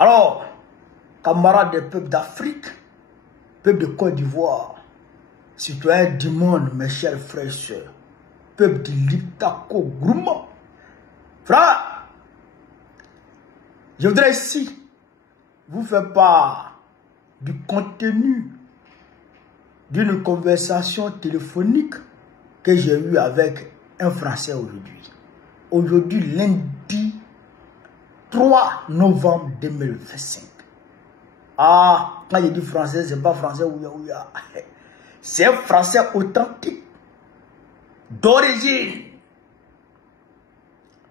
Alors, camarades des peuples d'Afrique, peuple de Côte d'Ivoire, citoyens du monde, mes chers frères et sœurs, peuple de l'Iptako Grouma, frère, je voudrais ici vous faire part du contenu d'une conversation téléphonique que j'ai eue avec un Français aujourd'hui. Aujourd'hui, lundi 3 novembre 2025. Ah, quand je dis français, c'est pas français ouya. C'est un français authentique, d'origine.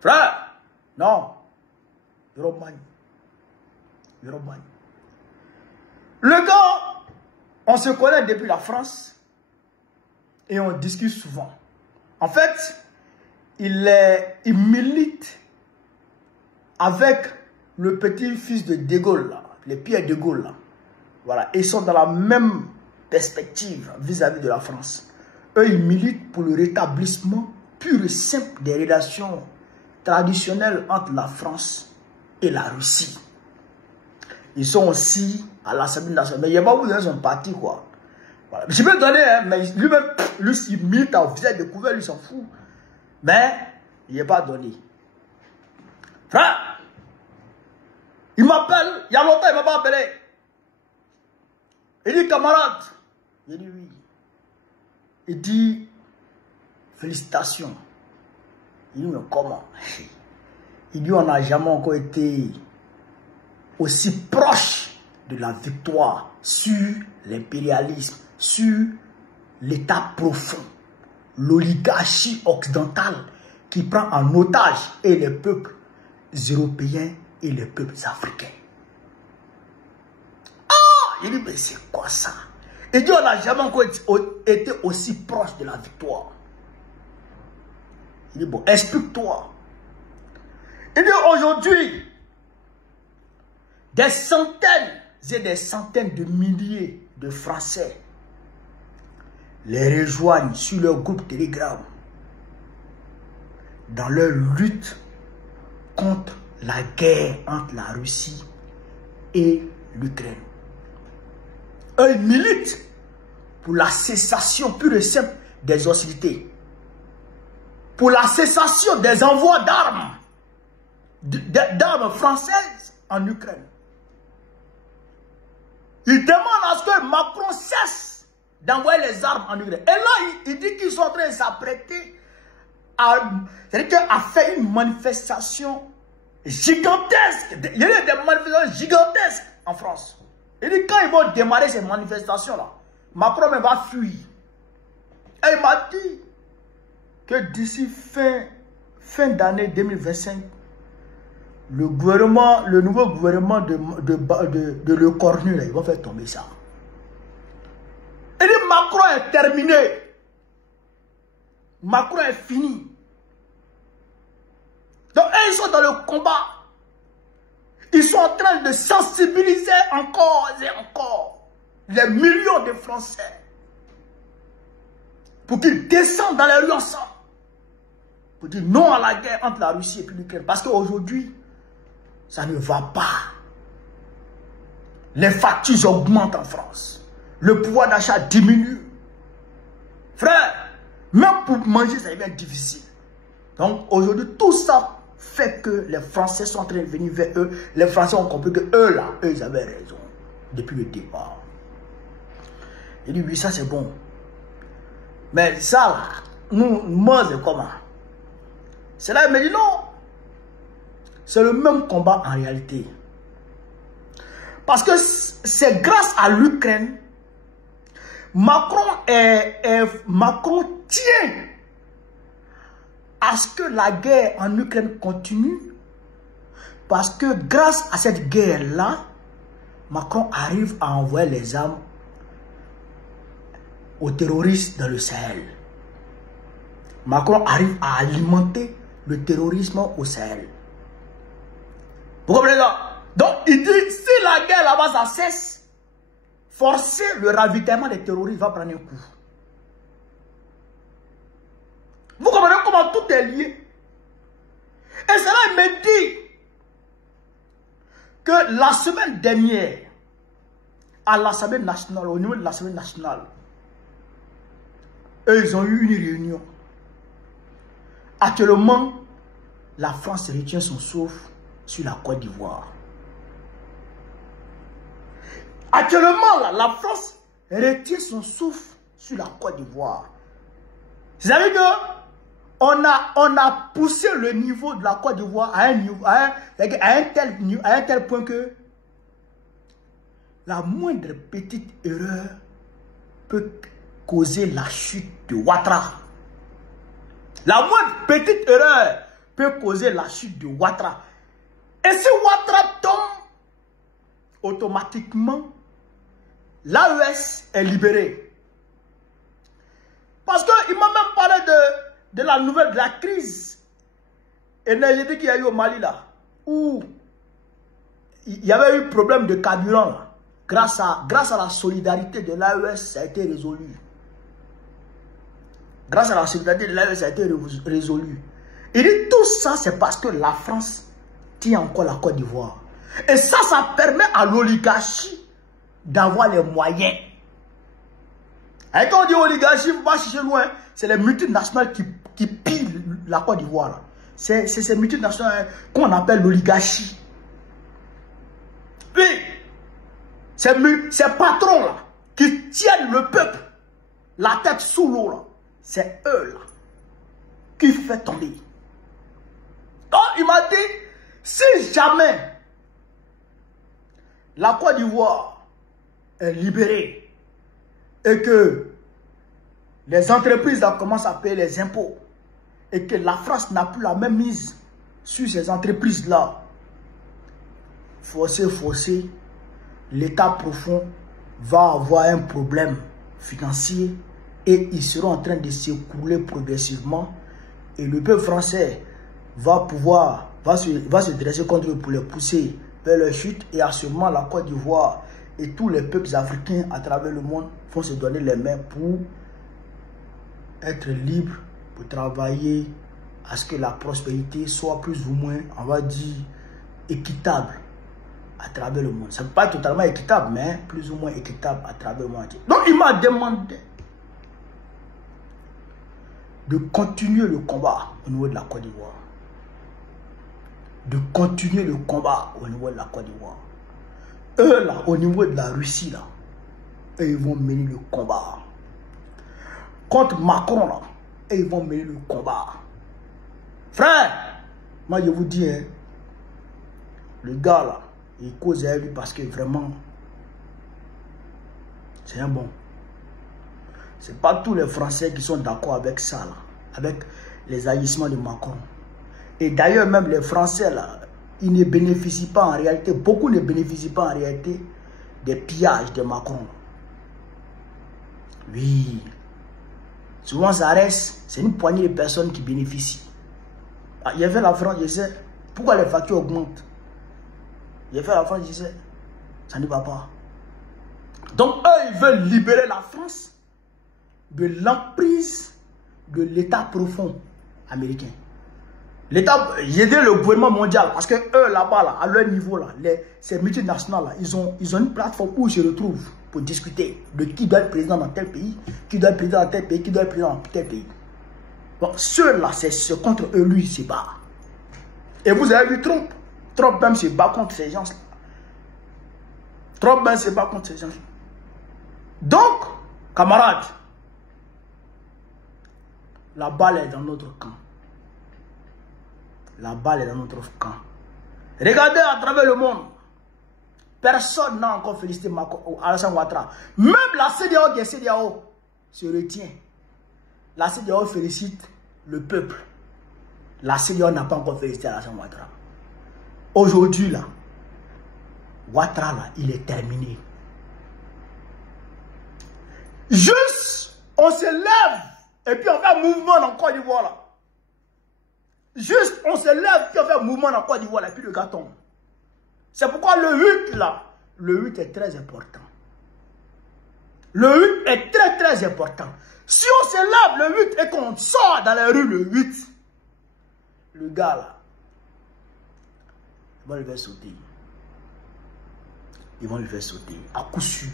Frère, non, Romagne. Le gars, on se connaît depuis la France et on discute souvent. En fait, il milite avec le petit-fils de De Gaulle, là, les Pierre de Gaulle. Là. Voilà, ils sont dans la même perspective vis-à-vis de la France. Eux, ils militent pour le rétablissement pur et simple des relations traditionnelles entre la France et la Russie. Ils sont aussi à l'Assemblée nationale. Mais il n'y a pas vous dans son parti, quoi. Voilà. Je peux donner, hein, mais lui-même, lui, il milite en visage découvert, lui, s'en fout. Mais il n'est pas donné. Frère, il m'appelle, il y a longtemps, il m'a pas appelé. Il dit, camarade. J'ai dit oui. Il dit, félicitations. Il dit, mais comment? Il dit, on n'a jamais encore été aussi proche de la victoire sur l'impérialisme, sur l'état profond, l'oligarchie occidentale qui prend en otage et les peuples européens et les peuples africains. Ah, il dit, mais c'est quoi ça? Il dit, on n'a jamais encore été aussi proche de la victoire. Il dit, bon, explique-toi. Il dit, aujourd'hui, des centaines et des centaines de milliers de Français les rejoignent sur leur groupe Telegram dans leur lutte contre la guerre entre la Russie et l'Ukraine. Eux, ils militent pour la cessation pure et simple des hostilités, pour la cessation des envois d'armes françaises en Ukraine. Ils demandent à ce que Macron cesse d'envoyer les armes en Ukraine. Et là, il dit qu'ils sont en train de s'apprêter à faire une manifestation gigantesque. Il y a des manifestations gigantesques en France. Il dit quand ils vont démarrer ces manifestations-là, Macron va fuir. Et il m'a dit que d'ici fin d'année 2025, le nouveau gouvernement de Le Cornu, là, ils vont faire tomber ça. Il dit Macron est terminé. Macron est fini. Donc, ils sont dans le combat. Ils sont en train de sensibiliser encore et encore les millions de Français pour qu'ils descendent dans les rues ensemble. Pour dire non à la guerre entre la Russie et l'Ukraine. Parce qu'aujourd'hui, ça ne va pas. Les factures augmentent en France. Le pouvoir d'achat diminue. Frère, même pour manger, ça devient difficile. Donc aujourd'hui, tout ça fait que les Français sont en train de venir vers eux. Les Français ont compris que eux, là, eux, ils avaient raison. Depuis le départ. Il dit, oui, ça c'est bon. Mais ça, là, moi, c'est comment? C'est là, il me dit, non. C'est le même combat en réalité. Parce que c'est grâce à l'Ukraine, Macron tient à ce que la guerre en Ukraine continue. Parce que grâce à cette guerre-là, Macron arrive à envoyer les armes aux terroristes dans le Sahel. Macron arrive à alimenter le terrorisme au Sahel. Vous comprenez ça? Donc, il dit, si la guerre là-bas, ça cesse, forcer le ravitaillement des terroristes va prendre un coup. Vous comprenez comment tout est lié? Et cela, il me dit que la semaine dernière, à l'Assemblée nationale, au niveau de l'Assemblée nationale, eux, ils ont eu une réunion. Actuellement, la France retient son souffle sur la Côte d'Ivoire. Actuellement, là, la France retient son souffle sur la Côte d'Ivoire. C'est-à-dire que on a poussé le niveau de la Côte d'Ivoire à un tel point que la moindre petite erreur peut causer la chute de Ouattara. La moindre petite erreur peut causer la chute de Ouattara. Et si Ouattara tombe, automatiquement, l'AES est libérée. Parce qu'il m'a même parlé de la nouvelle, de la crise énergétique qu'il y a eu au Mali là, où il y avait eu problème de carburant là. Grâce à la solidarité de l'AES, ça a été résolu. Grâce à la solidarité de l'AES, ça a été résolu. Il dit tout ça, c'est parce que la France tient encore la Côte d'Ivoire. Et ça permet à l'oligarchie d'avoir les moyens. Et quand on dit oligarchie, il ne faut pas chercher loin. C'est les multinationales qui pillent la Côte d'Ivoire. C'est ces multinationales qu'on appelle l'oligarchie. Oui. Ces patrons-là qui tiennent le peuple la tête sous l'eau, là, c'est eux-là qui fait tomber. Donc, il m'a dit, si jamais la Côte d'Ivoire est libérée et que les entreprises là, commencent à payer les impôts et que la France n'a plus la même mise sur ces entreprises-là, forcé, l'État profond va avoir un problème financier et ils seront en train de s'écrouler progressivement et le peuple français va se dresser contre eux pour les pousser vers leur chute et à ce moment la Côte d'Ivoire et tous les peuples africains à travers le monde vont se donner les mains pour être libres, pour travailler à ce que la prospérité soit plus ou moins, on va dire, équitable à travers le monde. Ça ne peut pas être totalement équitable, mais plus ou moins équitable à travers le monde. Donc il m'a demandé de continuer le combat au niveau de la Côte d'Ivoire. De continuer le combat au niveau de la Côte d'Ivoire. Eux là, au niveau de la Russie là, eux ils vont mener le combat. Contre Macron là, eux ils vont mener le combat. Frère, moi je vous dis, hein, le gars là, il cause à lui parce que vraiment, c'est un bon. C'est pas tous les Français qui sont d'accord avec ça, là, avec les agissements de Macron. Et d'ailleurs, même les Français, là, ils ne bénéficient pas en réalité, beaucoup ne bénéficient pas en réalité des pillages de Macron. Oui. Souvent, ça reste, c'est une poignée de personnes qui bénéficient. Ah, il y avait la France, je sais, pourquoi les factures augmentent? Il y avait la France, je sais, ça ne va pas. Donc, eux, ils veulent libérer la France de l'emprise de l'État profond américain. L'État, j'ai dit le gouvernement mondial, parce que eux là-bas, là, à leur niveau, là, ces multinationales, là, ils ont une plateforme où ils se retrouvent pour discuter de qui doit être président dans tel pays, qui doit être président dans tel pays, qui doit être président dans tel pays. Donc, ceux-là, c'est contre eux, lui, il se bat. Et vous avez vu Trump. Trump même se bat contre ces gens-là. Trump même se bat contre ces gens-là. Donc, camarades, la balle est dans notre camp. La balle est dans notre camp. Regardez à travers le monde. Personne n'a encore félicité Alassane Ouattara. Même la CEDEAO qui CEDEAO se retient. La CEDEAO félicite le peuple. La CEDEAO n'a pas encore félicité Alassane Ouattara. Aujourd'hui, là, Ouattara, là, il est terminé. Juste, on se lève et puis on fait un mouvement dans Côte d'Ivoire, là. Juste, on se lève et on fait un mouvement dans Côte d'Ivoire, là, et puis le gars tombe. C'est pourquoi le 8, là, le 8 est très important. Le 8 est très, très important. Si on se lève le 8 et qu'on sort dans la rue le 8, le gars, là, il va le faire sauter. ils vont lui faire sauter, à coup sûr.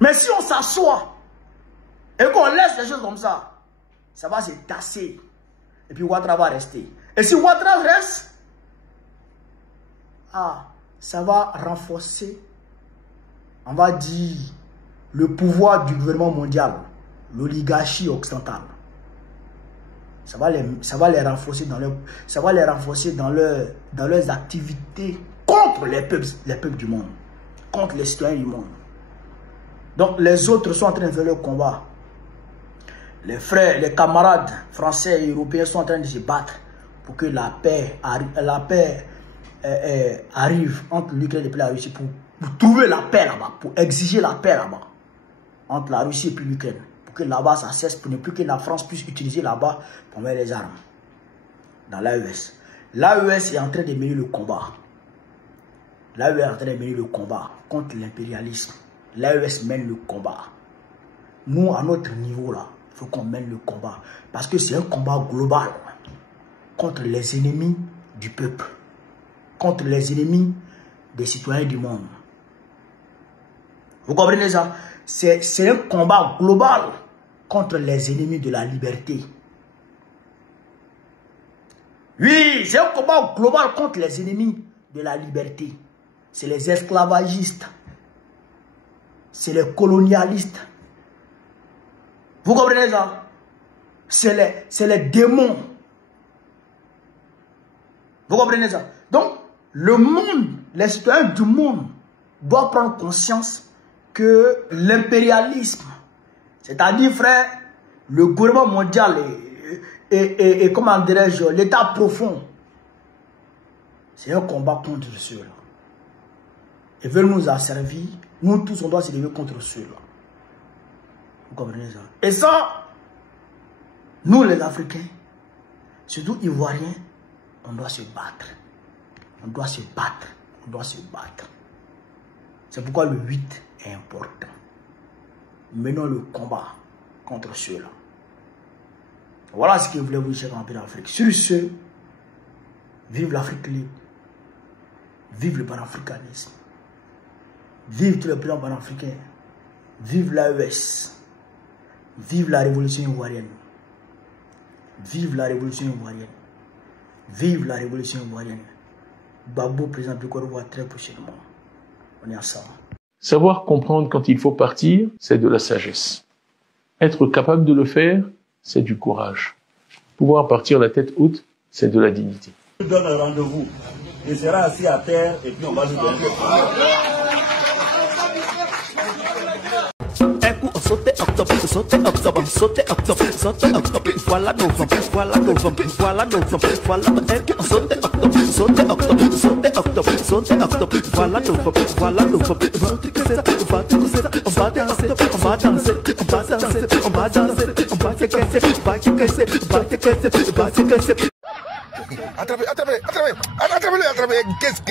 Mais si on s'assoit et qu'on laisse les choses comme ça va se tasser. Et puis Ouattara va rester. Et si Ouattara reste, ça va renforcer, on va dire, le pouvoir du gouvernement mondial, l'oligarchie occidentale. Ça va les renforcer dans leurs activités contre les peuples du monde, contre les citoyens du monde. Donc les autres sont en train de faire leur combat. Les frères, les camarades français et européens sont en train de se battre pour que la paix arrive entre l'Ukraine et la Russie, pour trouver la paix là-bas, pour exiger la paix là-bas, entre la Russie et puis l'Ukraine, pour que là-bas ça cesse, pour ne plus que la France puisse utiliser là-bas pour mettre les armes dans l'AES. L'AES est en train de mener le combat. L'AES est en train de mener le combat contre l'impérialisme. L'AES mène le combat. Nous, à notre niveau là, il faut qu'on mène le combat. Parce que c'est un combat global contre les ennemis du peuple, contre les ennemis des citoyens du monde. Vous comprenez ça? C'est un combat global contre les ennemis de la liberté. Oui, c'est un combat global contre les ennemis de la liberté. C'est les esclavagistes. C'est les colonialistes. Vous comprenez ça? C'est les démons. Vous comprenez ça? Donc, le monde, les citoyens du monde doivent prendre conscience que l'impérialisme, c'est-à-dire, frère, le gouvernement mondial et comment dirais-je, l'état profond, c'est un combat contre ceux-là. Ils veulent nous asservir. Nous tous, on doit se lever contre ceux-là. Vous comprenez ça? Et ça, nous les Africains, surtout Ivoiriens, on doit se battre. On doit se battre. On doit se battre. C'est pourquoi le 8 est important. Menons le combat contre ceux-là. Voilà ce que je voulais vous dire en Afrique. Sur ce, vive l'Afrique libre. Vive le panafricanisme. Vive tous les plans panafricains. Vive l'AES. Vive la révolution ivoirienne. Vive la révolution ivoirienne. Vive la révolution ivoirienne. Babo présente le Côte d'Ivoire très prochainement. On est ensemble. Savoir comprendre quand il faut partir, c'est de la sagesse. Être capable de le faire, c'est du courage. Pouvoir partir la tête haute, c'est de la dignité. Je donne un rendez-vous. Il sera assis à terre et puis on va lui donner. Sauter octobre, sauter octobre, sauter octobre, sauter octobre, voilà novembre, voilà novembre, voilà novembre, voilà sauter octobre, sauter octobre, sauter octobre, sauter octobre, voilà novembre, voilà novembre, on va danser, on va danser, on va danser, on va danser, on va danser, on va se casser, on va se casser, on va se casser, on va se casser. Attrapez-le, qu'est-ce